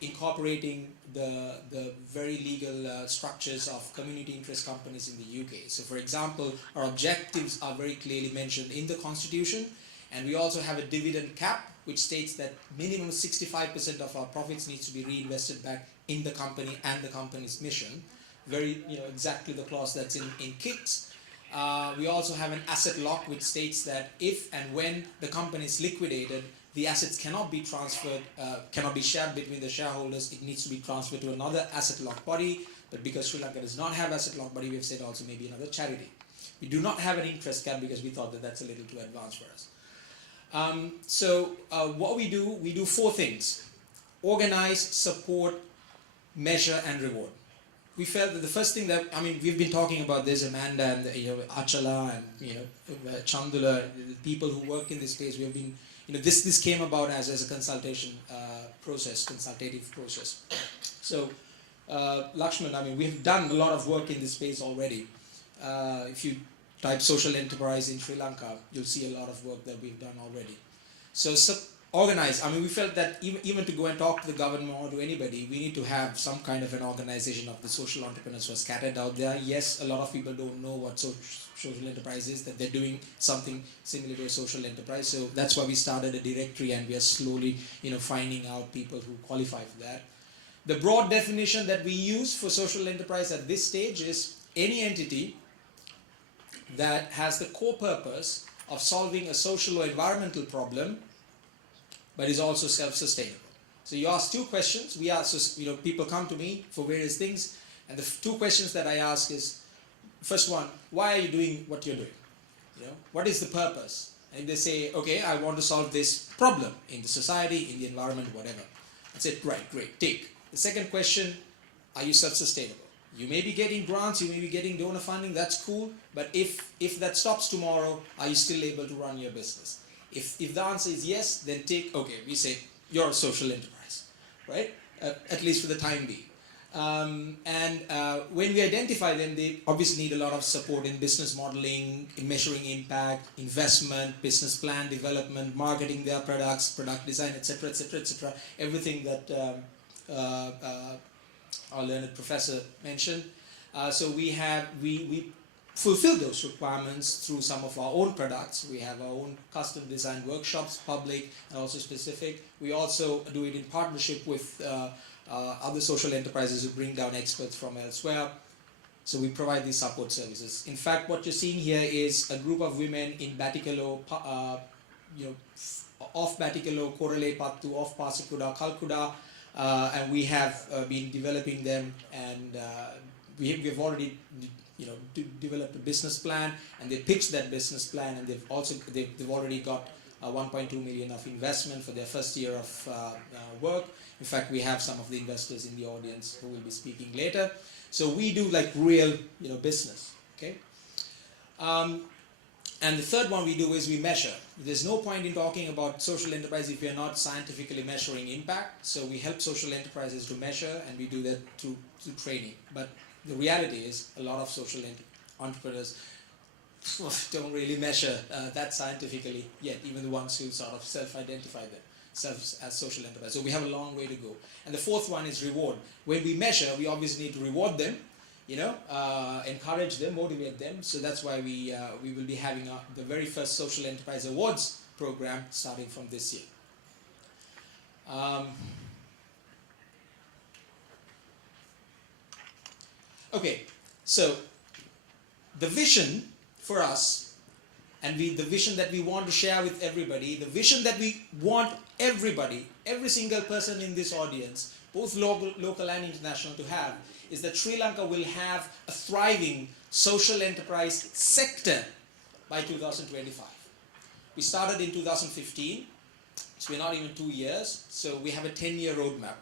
incorporating the very legal structures of community interest companies in the UK. So for example, our objectives are very clearly mentioned in the Constitution, and we also have a dividend cap which states that minimum 65% of our profits needs to be reinvested back in the company and the company's mission. Very, exactly the clause that's in KICS. We also have an asset lock which states that if and when the company is liquidated, the assets cannot be transferred, cannot be shared between the shareholders. It needs to be transferred to another asset lock body. But because Sri Lanka does not have asset lock body, we have said also maybe another charity. We do not have an interest cap because we thought that that's a little too advanced for us. What we do 4 things: organize, support, measure, and reward. We felt that the first thing that, we've been talking about this, Amanda and Achala and Chandula, the people who work in this space. We have been, this came about as a consultative process. So, Lakshman, we have done a lot of work in this space already. If you type social enterprise in Sri Lanka, you'll see a lot of work that we've done already. So organize. We felt that even to go and talk to the government or to anybody, we need to have some kind of an organization of the social entrepreneurs who are scattered out there. Yes, a lot of people don't know what social enterprise is, that they're doing something similar to a social enterprise. So that's why we started a directory, and we are slowly, finding out people who qualify for that. The broad definition that we use for social enterprise at this stage is any entity that has the core purpose of solving a social or environmental problem, but is also self-sustainable. So you ask 2 questions. We ask, people come to me for various things, and the 2 questions that I ask is, first one, why are you doing what you're doing? What is the purpose? And they say, okay, I want to solve this problem in the society, in the environment, whatever. I said, right, great, take. The second question, are you self-sustainable? You may be getting grants, you may be getting donor funding, that's cool, but if that stops tomorrow, are you still able to run your business? If the answer is yes, then we say, you're a social enterprise, right? At least for the time being. When we identify them, they obviously need a lot of support in business modeling, in measuring impact, investment, business plan development, marketing their products, product design, etc., etc., etc. Everything that our learned professor mentioned. So we fulfill those requirements through some of our own products. We have our own custom design workshops, public and also specific. We also do it in partnership with other social enterprises who bring down experts from elsewhere. So we provide these support services. In fact, what you're seeing here is a group of women in Batikalo, off Batikalo, Korale Pattu, off Pasikuda, Kalkuda, and we have been developing them, and we've already developed a business plan, and they pitched that business plan, and they've already got 1.2 million of investment for their first year of work. In fact, we have some of the investors in the audience who will be speaking later. So we do like real business, okay? And the third one we do is we measure. There's no point in talking about social enterprise if we are not scientifically measuring impact. So we help social enterprises to measure, and we do that through training. But the reality is a lot of social entrepreneurs don't really measure that scientifically yet, even the ones who sort of self-identify themselves as social enterprise. So we have a long way to go. And the fourth one is reward. When we measure, we obviously need to reward them, encourage them, motivate them. So that's why we will be having the very first Social Enterprise Awards program starting from this year. Okay, so the vision for us, and the vision that we want to share with everybody, the vision that we want everybody, every single person in this audience, both local and international, to have, is that Sri Lanka will have a thriving social enterprise sector by 2025. We started in 2015, so we're not even 2 years, so we have a 10-year roadmap.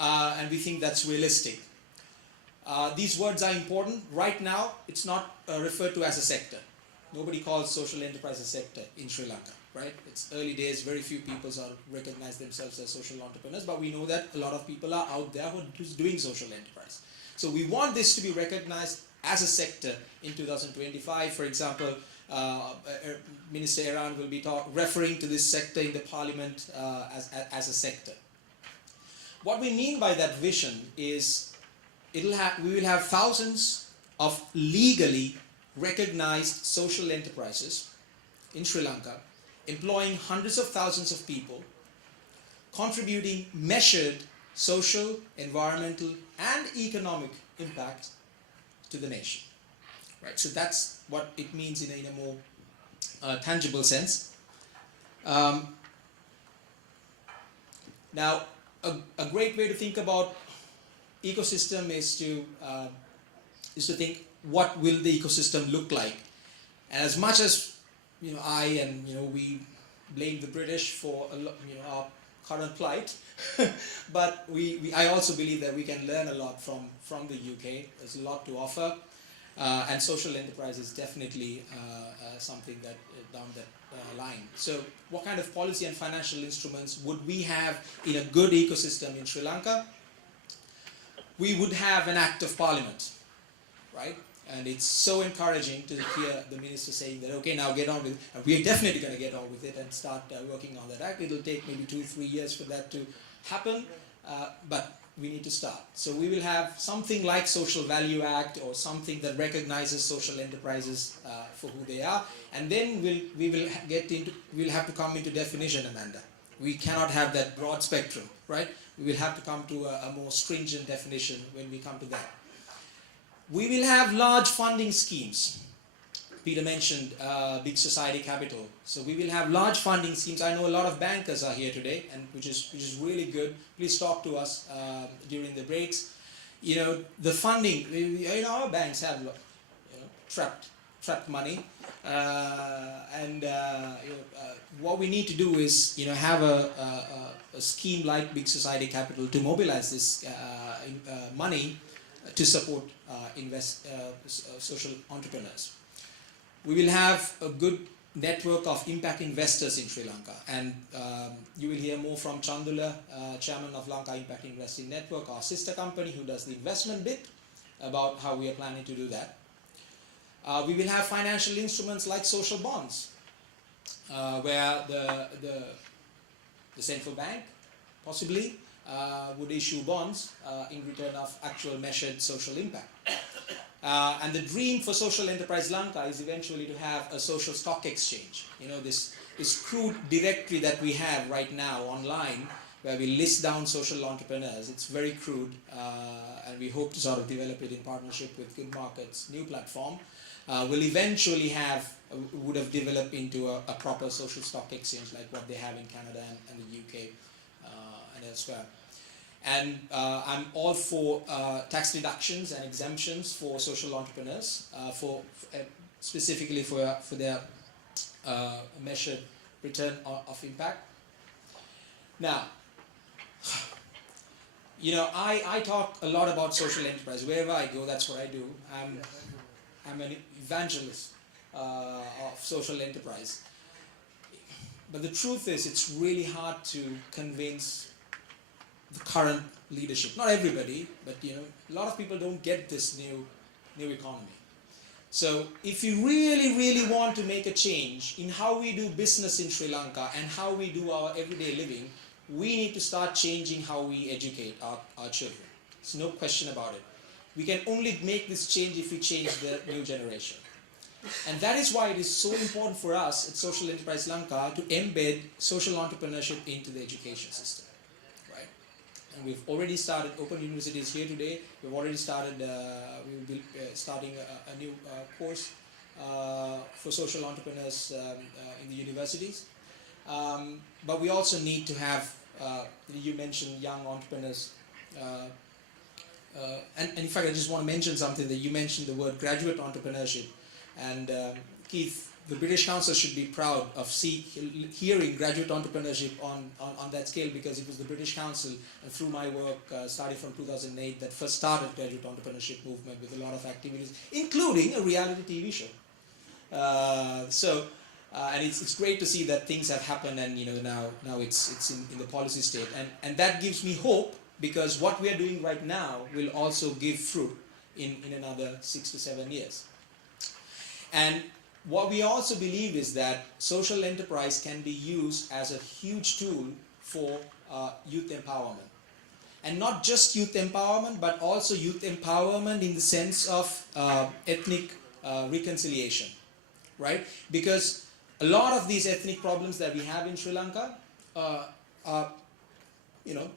And we think that's realistic. These words are important. Right now, it's not referred to as a sector. Nobody calls social enterprise a sector in Sri Lanka, right? It's early days, very few people recognize themselves as social entrepreneurs, but we know that a lot of people are out there who's doing social enterprise. So we want this to be recognized as a sector in 2025. For example, Minister Iran will be referring to this sector in the parliament as a sector. what we mean by that vision is we will have thousands of legally recognized social enterprises in Sri Lanka, employing hundreds of thousands of people, contributing measured social, environmental, and economic impact to the nation. Right, so that's what it means in a more tangible sense. Now, a great way to think about ecosystem is to think, what will the ecosystem look like? And as much as I and we blame the British for our current plight, but I also believe that we can learn a lot from the UK. There's a lot to offer, and social enterprise is definitely something that down that line. So, what kind of policy and financial instruments would we have in a good ecosystem in Sri Lanka? We would have an act of parliament, right? And it's so encouraging to hear the minister saying that, okay, now get on with it. And we are definitely going to get on with it and start working on that act. It'll take maybe 2-3 years for that to happen, but we need to start. So we will have something like Social Value Act, or something that recognizes social enterprises for who they are, and then we'll have to come into definition, Amanda. We cannot have that broad spectrum, right? We will have to come to a more stringent definition when we come to that. We will have large funding schemes. Peter mentioned big society capital. So we will have large funding schemes. I know a lot of bankers are here today, and which is really good. Please talk to us during the breaks. The funding. Our banks have trapped money, and what we need to do is have a scheme like Big Society Capital to mobilize this money to support social entrepreneurs. We will have a good network of impact investors in Sri Lanka, and you will hear more from Chandula, chairman of Lanka Impact Investing Network, our sister company who does the investment bit, about how we are planning to do that. We will have financial instruments like social bonds, where the central bank possibly would issue bonds in return of actual measured social impact. And the dream for Social Enterprise Lanka is eventually to have a social stock exchange. This crude directory that we have right now online, where we list down social entrepreneurs. It's very crude, and we hope to sort of develop it in partnership with Good Markets' new platform. Will eventually would have developed into a proper social stock exchange like what they have in Canada and the UK and elsewhere. And I'm all for tax deductions and exemptions for social entrepreneurs, specifically for their measured return of impact. Now, I talk a lot about social enterprise. Wherever I go, that's what I do. I'm an evangelist of social enterprise. But the truth is, it's really hard to convince the current leadership. Not everybody, but a lot of people don't get this new economy. So if you really, really want to make a change in how we do business in Sri Lanka and how we do our everyday living, we need to start changing how we educate our children. There's no question about it. We can only make this change if we change the new generation. And that is why it is so important for us at Social Enterprise Lanka to embed social entrepreneurship into the education system. Right? And we've already started, Open University is here today, we've already started, we will be starting a new course for social entrepreneurs in the universities. But we also need to have, you mentioned young entrepreneurs, and in fact I just want to mention something that you mentioned, the word graduate entrepreneurship, and Keith, the British Council should be proud of hearing graduate entrepreneurship on that scale, because it was the British Council, and through my work starting from 2008, that first started graduate entrepreneurship movement with a lot of activities, including a reality TV show. And it's great to see that things have happened, and now it's in the policy state, and that gives me hope, because what we are doing right now will also give fruit in another 6 to 7 years. And what we also believe is that social enterprise can be used as a huge tool for youth empowerment. and not just youth empowerment, but also youth empowerment in the sense of ethnic reconciliation, right? Because a lot of these ethnic problems that we have in Sri Lanka are,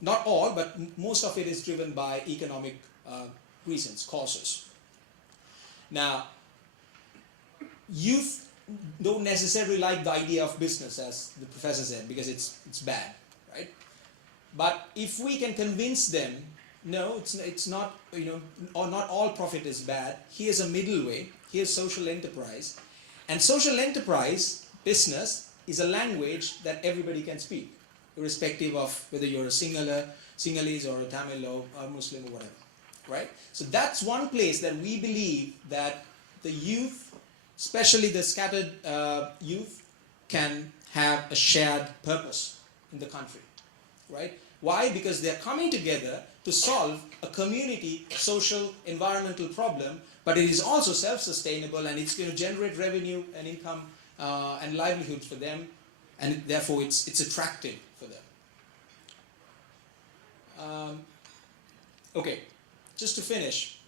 not all, but most of it is driven by economic reasons, causes. Now, youth don't necessarily like the idea of business, as the professor said, because it's bad, right? But if we can convince them, no, it's not, or not all profit is bad. Here's a middle way. Here's social enterprise, and social enterprise business is a language that everybody can speak, irrespective of whether you're a Sinhalese or a Tamil or a Muslim or whatever, right? So that's one place that we believe that the youth, especially the scattered youth, can have a shared purpose in the country, right? Why? Because they're coming together to solve a community, social, environmental problem, but it is also self-sustainable, and it's going to generate revenue and income and livelihoods for them, and therefore it's attractive for them. Okay, just to finish.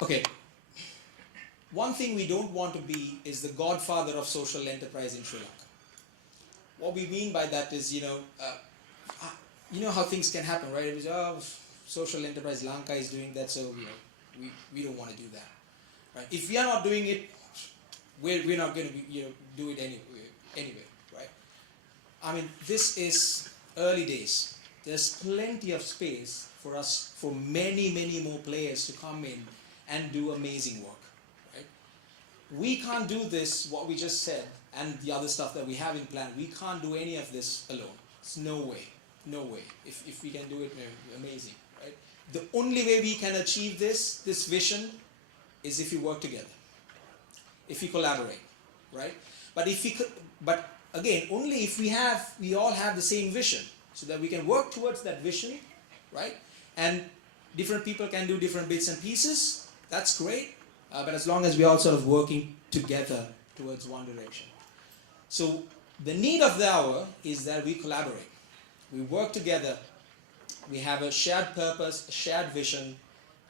Okay, one thing we don't want to be is the godfather of social enterprise in Sri Lanka. What we mean by that is, you know how things can happen, right? It was, social enterprise, Lanka is doing that, so we don't want to do that, right? If we are not doing it, we're not going to do it anyway, right? I mean, this is early days. There's plenty of space for us, for many more players to come in and do amazing work, right? We can't do this, what we just said, and the other stuff that we have in plan. We can't do any of this alone. It's no way. If we can do it, amazing, right? The only way we can achieve this vision is if we work together, if we collaborate, right? But again, only if we all have the same vision, so that we can work towards that vision, right? And different people can do different bits and pieces. That's great, but as long as we're all sort of working together towards one direction. So the need of the hour is that we collaborate. We work together. We have a shared purpose, a shared vision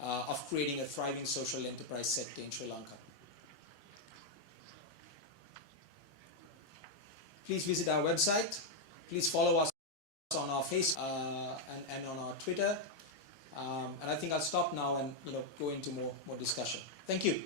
of creating a thriving social enterprise sector in Sri Lanka. Please visit our website. Please follow us on our Facebook and on our Twitter. And I think I'll stop now and go into more discussion. Thank you.